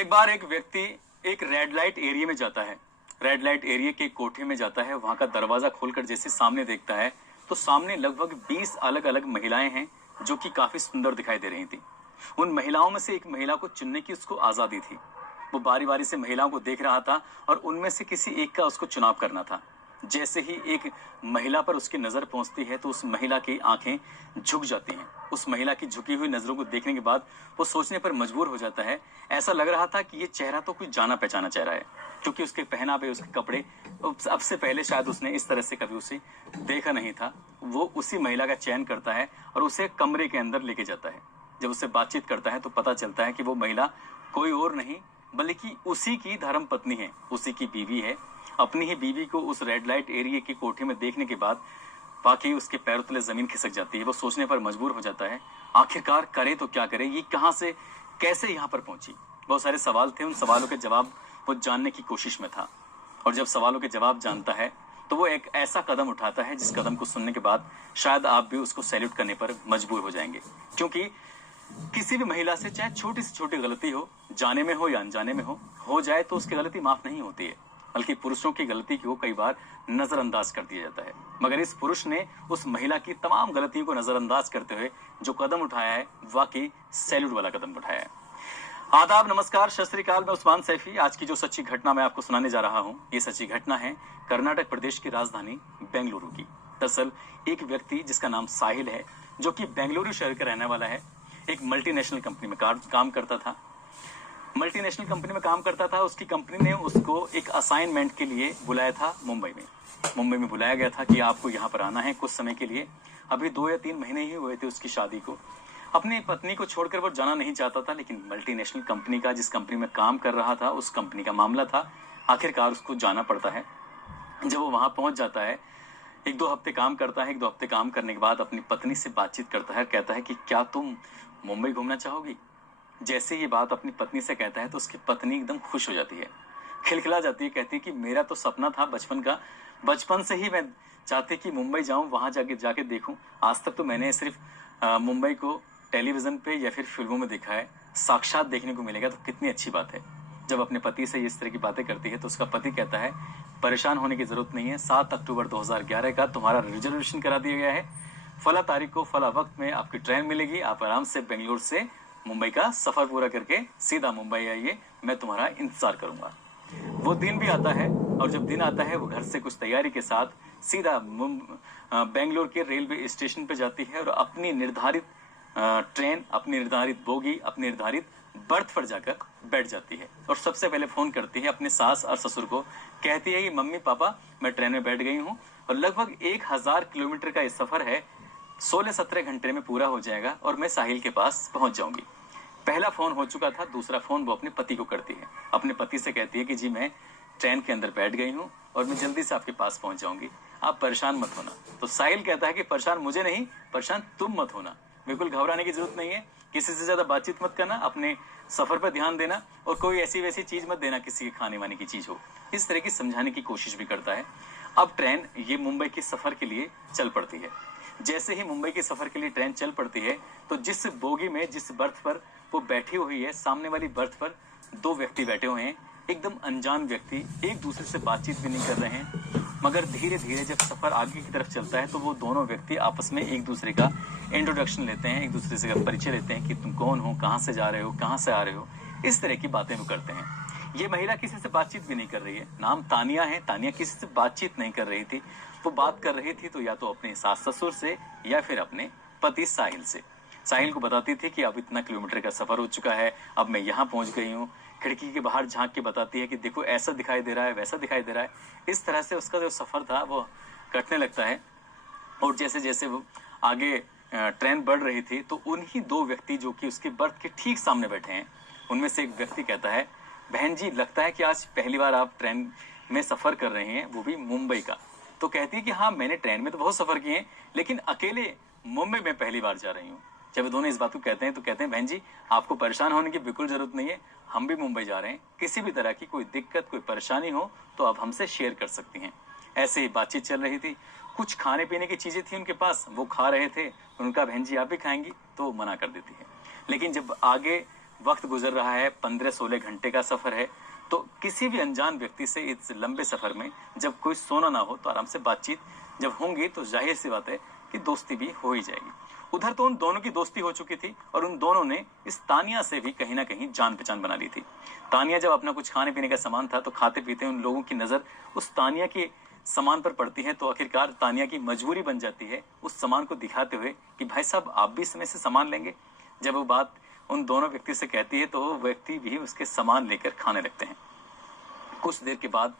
एक बार एक व्यक्ति एक रेड लाइट एरिया में जाता है। रेड लाइट एरिया के कोठे में जाता है। वहां का दरवाजा खोलकर जैसे सामने देखता है तो सामने लगभग 20 अलग अलग महिलाएं हैं जो कि काफी सुंदर दिखाई दे रही थी। उन महिलाओं में से एक महिला को चुनने की उसको आजादी थी। वो बारी बारी से महिलाओं को देख रहा था और उनमें से किसी एक का उसको चुनाव करना था। जैसे ही एक महिला पर उसकी नजर पहुंचती है तो उस महिला की आंखें झुक जाती हैं। उस महिला की झुकी हुई नजरों को देखने के बाद वो सोचने पर मजबूर हो जाता है। ऐसा लग रहा था कि ये चेहरा तो कुछ जाना पहचाना चेहरा है, क्योंकि उसके पहनावे, उसके कपड़े अब से पहले शायद उसने इस तरह से कभी उसे देखा नहीं था। वो उसी महिला का चयन करता है और उसे कमरे के अंदर लेके जाता है। जब उससे बातचीत करता है तो पता चलता है कि वो महिला कोई और नहीं बल्कि उसी की धर्म पत्नी है, उसी की बीवी है। अपनी ही बीवी को उस रेड लाइट एरिया की कोठे में देखने के बाद वाकई उसके पैरों तले जमीन खिसक जाती है। वो सोचने पर मजबूर हो जाता है, आखिरकार करे तो क्या करे, ये कहां से कैसे यहाँ पर पहुंची। बहुत सारे सवाल थे, उन सवालों के जवाब वो जानने की कोशिश में था। और जब सवालों के जवाब जानता है तो वो एक ऐसा कदम उठाता है जिस कदम को सुनने के बाद शायद आप भी उसको सैल्यूट करने पर मजबूर हो जाएंगे। क्योंकि किसी भी महिला से चाहे छोटी से छोटी गलती हो, जाने में हो या अनजाने में हो जाए तो उसकी गलती माफ नहीं होती है, बल्कि पुरुषों की गलती को कई बार नजरअंदाज कर दिया जाता है। मगर इस पुरुष ने उस महिला की तमाम गलतियों को नजरअंदाज करते हुए जो कदम उठाया है, वाकई सैल्यूट वाला कदम उठाया है। आदाब, नमस्कार, सत श्री अकाल। मैं उस्मान सैफी। आज की जो सच्ची घटना मैं आपको सुनाने जा रहा हूँ, ये सच्ची घटना है कर्नाटक प्रदेश की राजधानी बेंगलुरु की। दरअसल एक व्यक्ति जिसका नाम साहिल है, जो कि बेंगलुरु शहर का रहने वाला है, एक मल्टीनेशनल कंपनी में काम करता था। मल्टीनेशनल कंपनी में काम करता था। उसकी कंपनी ने उसको एक असाइनमेंट के लिए बुलाया था मुंबई में बुलाया गया था कि आपको यहाँ पर आना है कुछ समय के लिए। अभी 2 या 3 महीने ही हुए थे उसकी शादी को। अपनी पत्नी को छोड़कर वो जाना नहीं चाहता था, लेकिन मल्टीनेशनल कंपनी का, जिस कंपनी में काम कर रहा था, उस कंपनी का मामला था, आखिरकार उसको जाना पड़ता है। जब वो वहां पहुंच जाता है, 1-2 हफ्ते काम करता है। 1-2 हफ्ते काम करने के बाद अपनी पत्नी से बातचीत करता है, कहता है कि क्या तुम मुंबई घूमना चाहोगी। जैसे ये बात अपनी पत्नी से कहता है तो उसकी पत्नी एकदम खुश हो जाती है, खिलखिला जाती है। कहती है कि मेरा तो सपना था बचपन का, बचपन से ही मैं चाहती कि मुंबई जाऊं, वहां जाके देखूं। आज तक तो मैंने सिर्फ मुंबई को टेलीविजन पे या फिर फिल्मों में देखा है, साक्षात देखने को मिलेगा तो कितनी अच्छी बात है। जब अपने पति से इस तरह की बातें करती है तो उसका पति कहता है, परेशान होने की जरूरत नहीं है, 7 अक्टूबर 2011 का तुम्हारा रिजर्वेशन करा दिया गया है। फला तारीख को फला वक्त में आपकी ट्रेन मिलेगी। आप आराम से बेंगलुरु से मुंबई का सफर पूरा करके सीधा मुंबई आइए, मैं तुम्हारा इंतजार करूंगा। वो दिन भी आता है और जब दिन आता है वो घर से कुछ तैयारी के साथ सीधा बेंगलुरु के रेलवे स्टेशन पे जाती है और अपनी निर्धारित ट्रेन, अपनी निर्धारित बोगी, अपनी निर्धारित बर्थ पर जाकर बैठ जाती है। और सबसे पहले फोन करती है अपने सास और ससुर को। कहती है कि मम्मी पापा, मैं ट्रेन में बैठ गई हूँ और लगभग 1000 किलोमीटर का ये सफर है, 16-17 घंटे में पूरा हो जाएगा और मैं साहिल के पास पहुंच जाऊंगी। पहला फोन हो चुका था, दूसरा फोन वो अपने पति को करती है। अपने पति से कहती है कि जी मैं ट्रेन के अंदर बैठ गई हूँ और मैं जल्दी से आपके पास पहुंच जाऊंगी, आप परेशान मत होना। तो साहिल कहता है कि परेशान मुझे नहीं, परेशान तुम मत होना, बिल्कुल घबराने की जरूरत नहीं है, किसी से ज्यादा बातचीत मत करना, अपने सफर पर ध्यान देना और कोई ऐसी वैसी चीज मत देना, किसी के खाने वाने की चीज हो। इस तरह की समझाने की कोशिश भी करता है। अब ट्रेन ये मुंबई के सफर के लिए चल पड़ती है। जैसे ही मुंबई के सफर के लिए ट्रेन चल पड़ती है तो जिस बोगी में, जिस बर्थ पर वो बैठी हुई है, सामने वाली बर्थ पर 2 व्यक्ति बैठे हुए हैं, एकदम अनजान व्यक्ति, एक दूसरे से बातचीत भी नहीं कर रहे हैं। मगर धीरे धीरे जब सफर आगे की तरफ चलता है तो वो दोनों व्यक्ति आपस में एक दूसरे का इंट्रोडक्शन लेते हैं, एक दूसरे से परिचय लेते हैं कि तुम कौन हो, कहाँ से जा रहे हो, कहाँ से आ रहे हो, इस तरह की बातें वो करते हैं। ये महिला किसी से बातचीत भी नहीं कर रही है, नाम तानिया है। तानिया किसी से बातचीत नहीं कर रही थी। वो बात कर रही थी तो या तो अपने सास ससुर से या फिर अपने पति साहिल से। साहिल को बताती थी कि अब इतना किलोमीटर का सफर हो चुका है, अब मैं यहाँ पहुंच गई हूँ। खिड़की के बाहर झांक के बताती है कि देखो ऐसा दिखाई दे रहा है, वैसा दिखाई दे रहा है। इस तरह से उसका जो सफर था वो कटने लगता है। और जैसे जैसे वो आगे ट्रेन बढ़ रही थी तो उन्हीं 2 व्यक्ति जो कि उसके बर्थ के ठीक सामने बैठे हैं, उनमें से एक व्यक्ति कहता है, बहन जी लगता है कि आज पहली बार आप ट्रेन में सफर कर रहे हैं, वो भी मुंबई का। तो कहती है कि हाँ, मैंने ट्रेन में तो बहुत सफर किए हैं, लेकिन अकेले मुंबई में पहली बार जा रही हूँ। जब वे दोनों इस बात को कहते हैं तो कहते हैं, बहन जी आपको परेशान होने की बिल्कुल जरूरत नहीं है, हम भी मुंबई जा रहे हैं, किसी भी तरह की कोई दिक्कत, कोई परेशानी हो तो आप हमसे शेयर कर सकती हैं। ऐसे ही बातचीत चल रही थी। कुछ खाने पीने की चीजें थी उनके पास, वो खा रहे थे। उनका, बहन जी आप भी खाएंगी, तो मना कर देती है। लेकिन जब आगे वक्त गुजर रहा है, 15-16 घंटे का सफर है, तो किसी भी अनजान व्यक्ति से इस लंबे सफर में जब कोई सोना ना हो तो आराम से बातचीत जब होंगी तो जाहिर सी बात है कि दोस्ती भी हो ही जाएगी। उधर तो उन दोनों की दोस्ती हो चुकी थी और उन दोनों ने इस तानिया से भी कहीं ना कहीं जान पहचान बना ली थी। तानिया जब अपना कुछ खाने पीने का सामान था तो खाते पीते उन लोगों की नजर उस तानिया के सामान पर पड़ती है, तो आखिरकार तानिया की मजबूरी बन जाती है उस सामान को दिखाते हुए कि भाई साहब आप भी इसमें से सामान लेंगे। जब वो बात उन दोनों व्यक्ति से कहती है तो वो व्यक्ति भी उसके सामान लेकर खाने लगते हैं। कुछ देर के बाद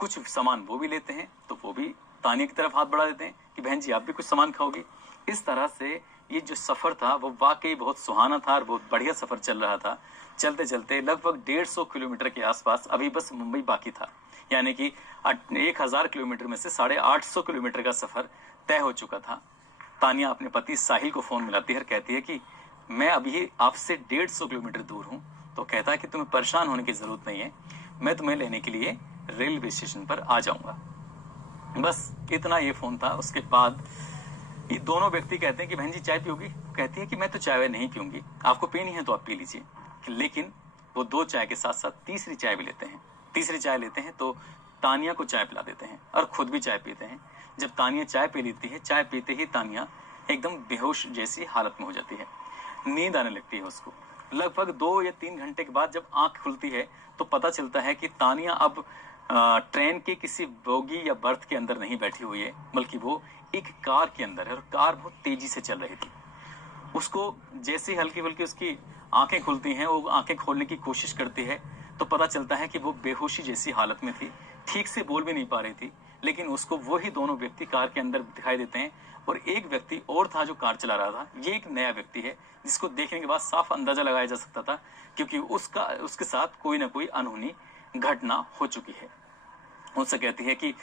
कुछ सामान वो भी लेते हैं तो वो भी तानिया की तरफ हाथ बढ़ा देते हैं कि बहन जी आप भी कुछ सामान खाओगी। इस तरह से ये जो सफर था वो वाकई बहुत सुहाना था और बहुत बढ़िया सफर चल रहा था। चलते चलते लगभग 150 किलोमीटर के आसपास अभी बस मुंबई बाकी था, यानी कि 1000 किलोमीटर में से 850 किलोमीटर का सफर तय हो चुका था। तानिया अपने पति साहिल को फोन मिलाती है और कहती है कि मैं अभी आपसे 150 किलोमीटर दूर हूं। तो कहता है कि तुम्हें परेशान होने की जरूरत नहीं है, मैं तुम्हें लेने के लिए रेलवे स्टेशन पर आ जाऊंगा। बस इतना ये फोन था। उसके बाद ये दोनों व्यक्ति कहते हैं कि बहन जी चाय पियोगी? कहती है कि मैं तो चाय नहीं पीऊंगी, आपको पीनी है तो आप पी लीजिए। लेकिन वो 2 चाय के साथ साथ तीसरी चाय भी लेते हैं। तीसरी चाय लेते हैं तो तानिया को चाय पिला देते हैं और खुद भी चाय पीते हैं। जब तानिया चाय पी लेती है, चाय पीते ही तानिया एकदम बेहोश जैसी हालत में हो जाती है, नींद आने लगती है उसको। लगभग 2 या 3 घंटे के बाद जब आंख खुलती है तो पता चलता है कि तानिया अब ट्रेन के किसी बोगी या बर्थ के अंदर नहीं बैठी हुई है, बल्कि वो एक कार के अंदर है और कार बहुत तेजी से चल रही थी। उसको जैसे हल्की हल्की उसकी आंखें खुलती हैं, वो आंखें खोलने की कोशिश करती है तो पता चलता है कि वो बेहोशी जैसी हालत में थी, ठीक से बोल भी नहीं पा रही थी। लेकिन उसको वही दोनों व्यक्ति कार के अंदर दिखाई देते हैं और एक व्यक्ति और था जो कार चला रहा था। ये एक नया व्यक्ति है जिसको देखने के बाद साफ अंदाजा लगाया जा सकता था क्योंकि उसके साथ कोई ना कोई अनहोनी घटना हो चुकी है। उससे कहती है कि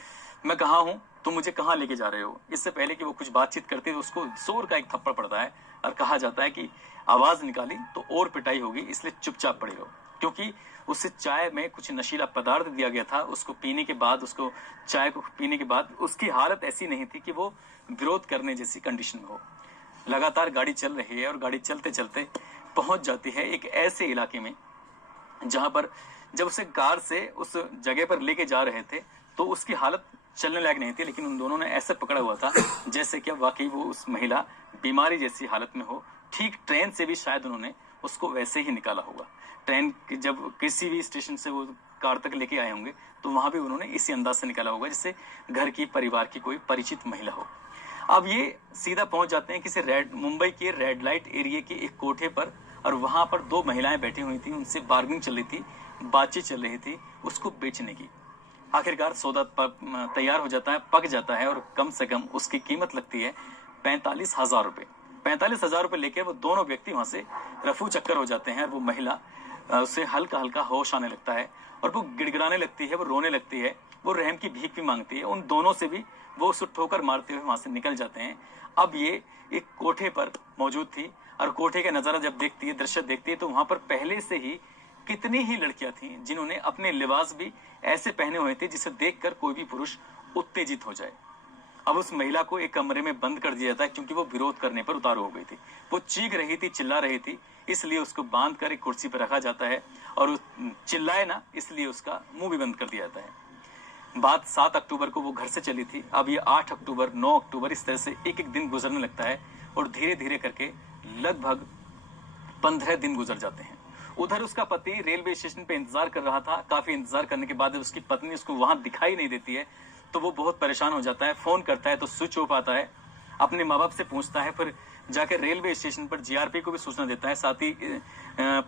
मैं कहाँ हूं, तुम मुझे कहाँ लेके जा रहे हो। इससे पहले कि वो कुछ बातचीत करती है उसको जोर का एक थप्पड़ पड़ता है और कहा जाता है कि आवाज निकाली तो और पिटाई होगी, इसलिए चुपचाप पड़े रहो। क्योंकि उससे चाय में कुछ नशीला पदार्थ दिया गया था। उसको पीने के बाद चाय को पीने के बाद उसकी हालत ऐसी नहीं थी कि वो विरोध करने जैसी कंडीशन में हो। लगातार गाड़ी चल रही है और गाड़ी चलते चलते पहुंच जाती है एक ऐसे इलाके में जहां पर जब उसे कार से उस जगह पर लेके जा रहे थे तो उसकी हालत चलने लायक नहीं थी, लेकिन उन दोनों ने ऐसे पकड़ा हुआ था जैसे कि वाकई वो उस महिला बीमारी जैसी हालत में हो। ठीक ट्रेन से भी शायद उन्होंने उसको वैसे ही निकाला होगा। ट्रेन जब किसी भी स्टेशन से वो कार तक लेके आए होंगे तो वहां भी उन्होंने इसी अंदाज से निकाला होगा जैसे घर की परिवार की कोई परिचित महिला हो। अब ये सीधा पहुंच जाते हैं किसी मुंबई के रेड लाइट एरिया के एक कोठे पर और वहां पर 2 महिलाएं बैठी हुई थी, उनसे बार्गेनिंग चल रही थी, बातचीत चल रही थी उसको बेचने की। आखिरकार सौदा तैयार हो जाता है, पक जाता है और कम से कम उसकी कीमत लगती है 45,000 रुपए। 45,000 रुपए लेके वो दोनों व्यक्ति वहां से रफू चक्कर हो जाते हैं और वो महिला उससे हल्का हल्का होश आने लगता है और वो गिड़गिड़ाने लगती है, वो रोने लगती है, वो रहम की भीख भी मांगती है। उन दोनों से भी वो उसको ठोकर मारते हुए वहां से निकल जाते हैं। अब ये एक कोठे पर मौजूद थी और कोठे का नजारा जब देखती है, दृश्य देखती है, तो वहां पर पहले से ही कितनी ही लड़कियां थी जिन्होंने अपने लिबास भी ऐसे पहने हुए थे जिसे देखकर कोई भी पुरुष उत्तेजित हो जाए। अब उस महिला को एक कमरे में बंद कर दिया जाता है क्योंकि वो विरोध करने पर उतारू हो गई थी। वो चीख रही थी, चिल्ला रही थी, इसलिए उसको बांध कर एक कुर्सी पर रखा जाता है और चिल्लाए ना इसलिए उसका मुंह भी बंद कर दिया जाता है। बात 7 अक्टूबर को वो घर से चली थी। अब ये 8 अक्टूबर, 9 अक्टूबर, इस तरह से एक एक दिन गुजरने लगता है और धीरे धीरे करके लगभग 15 दिन गुजर जाते हैं। उधर उसका पति रेलवे स्टेशन पे इंतजार कर रहा था। काफी इंतजार करने के बाद उसकी पत्नी उसको वहां दिखाई नहीं देती है तो वो बहुत परेशान हो जाता है। फोन करता है तो स्विच ऑफ आता है, अपने माँ बाप से पूछता है, फिर जाकर रेलवे स्टेशन पर जीआरपी को भी सूचना देता है, साथ ही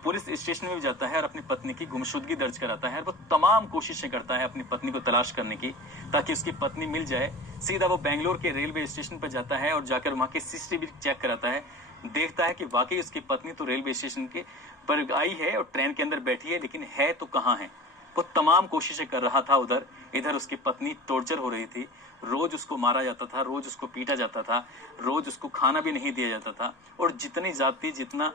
पुलिस स्टेशन में भी जाता है और अपनी पत्नी की गुमशुदगी दर्ज कराता है। वो तमाम कोशिशें करता है अपनी पत्नी को तलाश करने की ताकि उसकी पत्नी मिल जाए। सीधा वो बेंगलोर के रेलवे स्टेशन पर जाता है और जाकर वहां के सीसीटीवी चेक कराता है। देखता है कि वाकई उसकी पत्नी तो रेलवे स्टेशन के पर आई है और ट्रेन के अंदर बैठी है, लेकिन है तो कहाँ है। वो तमाम कोशिशें कर रहा था उधर। इधर उसकी पत्नी टॉर्चर हो रही थी, रोज उसको मारा जाता था, रोज उसको पीटा जाता था, रोज उसको खाना भी नहीं दिया जाता था और जितनी जाति जितना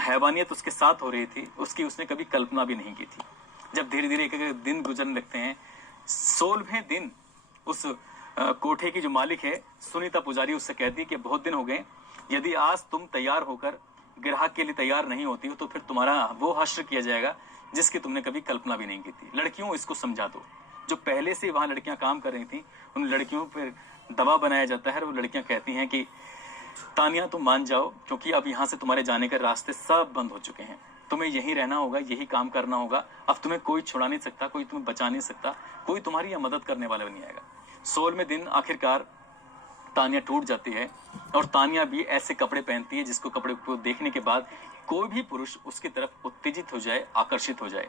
हैवानियत उसके साथ हो रही थी उसकी उसने कभी कल्पना भी नहीं की थी। जब धीरे धीरे एक दिन गुजरने लगते हैं, 16वें दिन उस कोठे की जो मालिक है सुनीता पुजारी उससे कहती है कि बहुत दिन हो गए, यदि आज तुम तैयार होकर ग्राहक के लिए तैयार नहीं होती हो तो फिर तुम्हारा वो हश्र किया जाएगा जिसकी तुमने कभी कल्पना भी नहीं की थी। लड़कियों, इसको समझा दो। जो पहले से वहां लड़कियां काम कर रही थी उन लड़कियों पर दबाव बनाया जाता है और वो लड़कियां कहती हैं कि तानिया तुम मान जाओ, क्योंकि अब यहाँ से तुम्हारे जाने के रास्ते सब बंद हो चुके हैं, तुम्हें यहीं रहना होगा, यही काम करना होगा, अब तुम्हें कोई छुड़ा नहीं सकता, कोई तुम्हें बचा नहीं सकता, कोई तुम्हारी यह मदद करने वाला नहीं आएगा। 16वें दिन आखिरकार तानिया टूट जाती है और तानिया भी ऐसे कपड़े पहनती है जिसको कपड़े को देखने के बाद कोई भी पुरुष उसकी तरफ उत्तेजित हो जाए, आकर्षित हो जाए।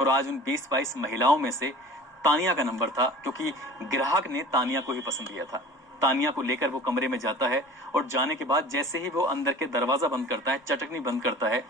और आज उन 20-22 महिलाओं में से तानिया का नंबर था, क्योंकि ग्राहक ने तानिया को ही पसंद किया था। तानिया को लेकर वो कमरे में जाता है और जाने के बाद जैसे ही वो अंदर के दरवाजा बंद करता है, चटकनी बंद करता है,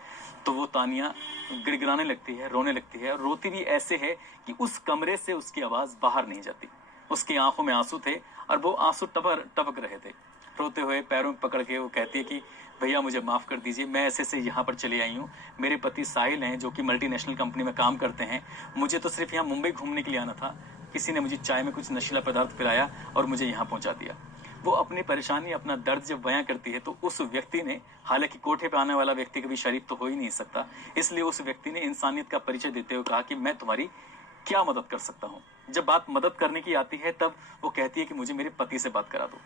तो वो तानिया गिड़गिड़ाने लगती है, रोने लगती है। और रोती भी ऐसे है कि उस कमरे से उसकी आवाज बाहर नहीं जाती। उसकी आंखों में आंसू थे और वो आंसू टपक रहे थे। रोते हुए पैरों में पकड़ के वो कहती है कि भैया मुझे माफ कर दीजिए, मैं ऐसे से यहाँ पर चली आई हूँ, मेरे पति साहिल हैं जो कि मल्टीनेशनल कंपनी में काम करते हैं, मुझे तो सिर्फ यहाँ मुंबई घूमने के लिए आना था, किसी ने मुझे चाय में कुछ नशीला पदार्थ पिलाया और मुझे यहाँ पहुंचा दिया। वो अपनी परेशानी, अपना दर्द जब बयां करती है तो उस व्यक्ति ने, हालांकि कोठे पे आने वाला व्यक्ति कभी शरीफ तो हो ही नहीं सकता, इसलिए उस व्यक्ति ने इंसानियत का परिचय देते हुए कहा कि मैं तुम्हारी क्या मदद कर सकता हूँ। जब बात मदद करने की आती है तब वो कहती है कि मुझे मेरे पति से बात करा दो।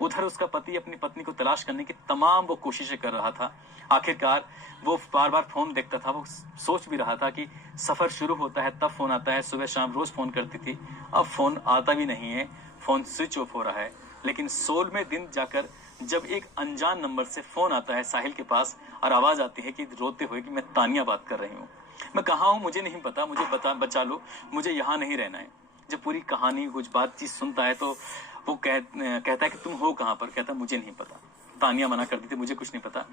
उधर उसका पति अपनी पत्नी को तलाश करने की तमाम वो कोशिशें कर रहा था। आखिरकार वो बार बार फोन देखता था, वो सोच भी रहा था कि सफर शुरू होता है तब फोन आता है, सुबह शाम रोज फोन करती थी, अब फोन आता भी नहीं है, फोन स्विच ऑफ हो रहा है। लेकिन 16वें दिन जाकर जब एक अनजान नंबर से फोन आता है साहिल के पास और आवाज आती है कि रोते हुए कि मैं तानिया बात कर रही हूँ, मैं कहाँ हूँ मुझे नहीं पता, मुझे बचा लो, मुझे यहाँ नहीं रहना है। जब पूरी कहानी कुछ बातचीत सुनता है तो वो कहता है कि तुम हो कहाँ पर। कहता मुझे नहीं पता। तानिया मना कर दी थी, मुझे कुछ नहीं पता,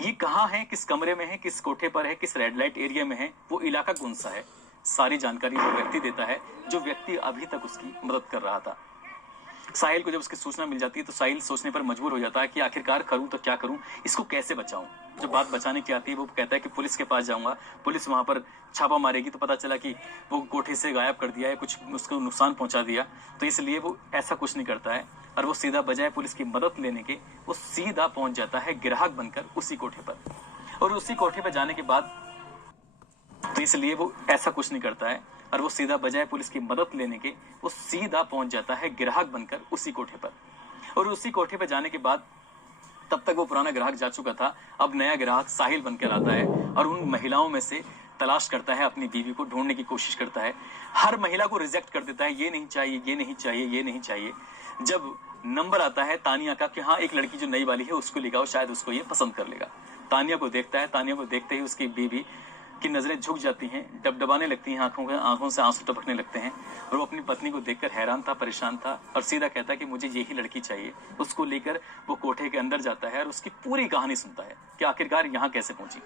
ये कहाँ है, किस कमरे में है, किस कोठे पर है, किस रेड लाइट एरिया में है, वो इलाका कौन सा है, सारी जानकारी वो व्यक्ति देता है जो व्यक्ति अभी तक उसकी मदद कर रहा था। साहिल को जब उसकी सूचना मिल जाती है तो साहिल सोचने पर मजबूर हो जाता है कि आखिरकार करूं तो क्या करूं, इसको कैसे बचाऊं। जब बात बचाने की आती है वो कहता है कि पुलिस के पास जाऊंगा, पुलिस वहां पर छापा मारेगी तो पता चला कि वो कोठे से गायब कर दिया है, कुछ उसको नुकसान पहुंचा दिया, तो इसलिए वो ऐसा कुछ नहीं करता है और वो सीधा बजाय पुलिस की मदद लेने के वो सीधा पहुंच जाता है ग्राहक बनकर उसी कोठे पर। और उसी कोठे पर जाने के बाद तो इसलिए वो ऐसा कुछ नहीं करता है और वो सीधा बजाय पुलिस की मदद लेने के वो सीधा पहुंच जाता है ग्राहक बनकर उसी कोठे पर। और उसी कोठे पर जाने के बाद तब तक वो पुराना ग्राहक जा चुका था, अब नया ग्राहक साहिल बनकर आता है और उन महिलाओं में से तलाश करता है, अपनी बीवी को ढूंढने की कोशिश करता है। हर महिला को रिजेक्ट कर देता है, ये नहीं चाहिए, ये नहीं चाहिए, ये नहीं चाहिए। जब नंबर आता है तानिया का कि हाँ एक लड़की जो नई वाली है उसको लिखाओ, शायद उसको ये पसंद कर लेगा। तानिया को देखता है, तानिया को देखते ही उसकी बीवी की नजरें झुक जाती हैं, डबडबाने लगती हैं, आंखों से आंसू टपकने लगते हैं। और वो अपनी पत्नी को देखकर हैरान था, परेशान था और सीधा कहता है कि मुझे यही लड़की चाहिए। उसको लेकर वो कोठे के अंदर जाता है और उसकी पूरी कहानी सुनता है कि आखिरकार यहाँ कैसे पहुंची।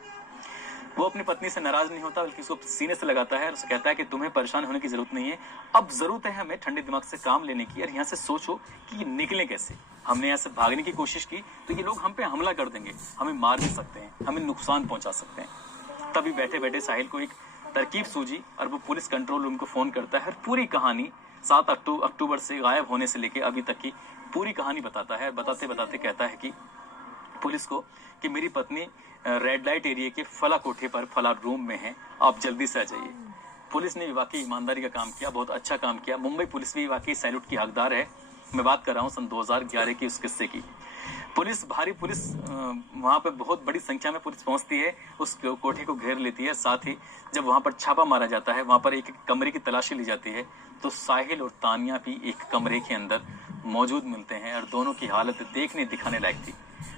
वो अपनी पत्नी से नाराज नहीं होता बल्कि उसको सीने से लगाता है और उसे कहता है कि तुम्हें परेशान होने की जरूरत नहीं है, अब जरूरत है हमें ठंडे दिमाग से काम लेने की और यहाँ से सोचो कि निकले कैसे। हमने यहाँ से भागने की कोशिश की तो ये लोग हम पे हमला कर देंगे, हमें मार भी सकते हैं, हमें नुकसान पहुंचा सकते हैं। तभी बैठे बैठे साहिल को एक तरकीब सूझी और वो पुलिस कंट्रोल रूम को फोन करता है और पूरी कहानी 7 अक्टूबर से गायब होने से लेकर अभी तक की पूरी कहानी बताता है। बताते बताते कहता है कि पुलिस को कि मेरी पत्नी रेड लाइट एरिया के फला कोठे पर फला रूम में है, आप जल्दी से आ जाइए। पुलिस ने भी वाकई ईमानदारी का काम किया, बहुत अच्छा काम किया। मुंबई पुलिस भी वाकई सैल्यूट की हकदार है। मैं बात कर रहा हूँ सन 2011 की उस किस्से की। भारी पुलिस वहां पे बहुत बड़ी संख्या में पुलिस पहुंचती है, उस कोठे को घेर लेती है। साथ ही जब वहां पर छापा मारा जाता है, वहां पर एक कमरे की तलाशी ली जाती है तो साहिल और तानिया भी एक कमरे के अंदर मौजूद मिलते हैं और दोनों की हालत देखने दिखाने लायक थी।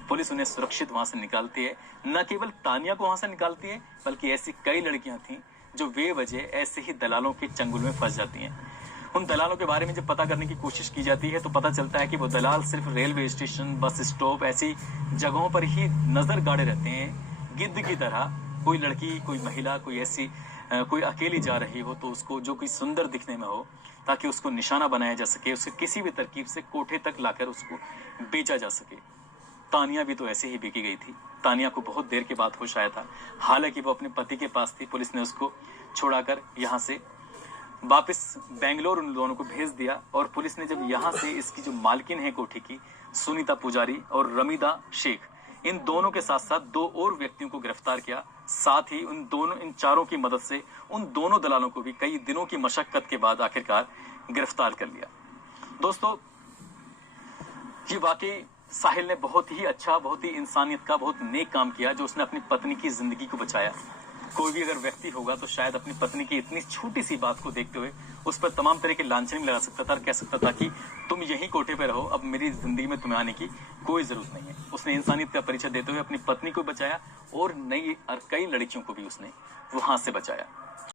पुलिस उन्हें सुरक्षित वहां से निकालती है। न केवल तानिया को वहां से निकालती है बल्कि ऐसी कई लड़कियां थी जो बेवजह ऐसे ही दलालों के चंगुल में फंस जाती हैं। उन दलालों के बारे में जब पता करने की कोशिश की जाती है तो पता चलता है कि वो दलाल सिर्फ रेलवे स्टेशन, बस स्टॉप ऐसी जगहों पर ही नजर गाड़े रहते हैं, गिद्ध की तरह। कोई लड़की, कोई महिला, कोई ऐसी कोई अकेली जा रही हो तो उसको जो कोई सुंदर दिखने में हो ताकि उसको निशाना बनाया जा सके, उसे किसी भी तरकीब से कोठे तक लाकर उसको बेचा जा सके। तानिया भी तो ऐसे ही बिकी गई थी। तानिया को बहुत देर के बाद होश आया था, हालांकि वो अपने पति के पास थी। पुलिस ने उसको छुड़ाकर यहाँ से वापस बेंगलोर उन दोनों को भेज दिया और पुलिस ने जब यहाँ से इसकी जो मालकिन है कोठी की, सुनीता पुजारी और रमीदा शेख, इन दोनों के साथ साथ 2 और व्यक्तियों को गिरफ्तार किया। साथ ही इन चारों की मदद से उन दोनों दलालों को भी कई दिनों की मशक्कत के बाद आखिरकार गिरफ्तार कर लिया। दोस्तों, ये वाकई साहिल ने बहुत ही अच्छा, बहुत ही इंसानियत का, बहुत नेक काम किया जो उसने अपनी पत्नी की जिंदगी को बचाया। कोई भी अगर व्यक्ति होगा तो शायद अपनी पत्नी की इतनी छोटी सी बात को देखते हुए उस पर तमाम तरह के लांछन लगा सकता था और कह सकता था कि तुम यही कोठे पे रहो, अब मेरी जिंदगी में तुम्हें आने की कोई जरूरत नहीं है। उसने इंसानियत का परिचय देते हुए अपनी पत्नी को बचाया और कई लड़कियों को भी उसने वहां से बचाया।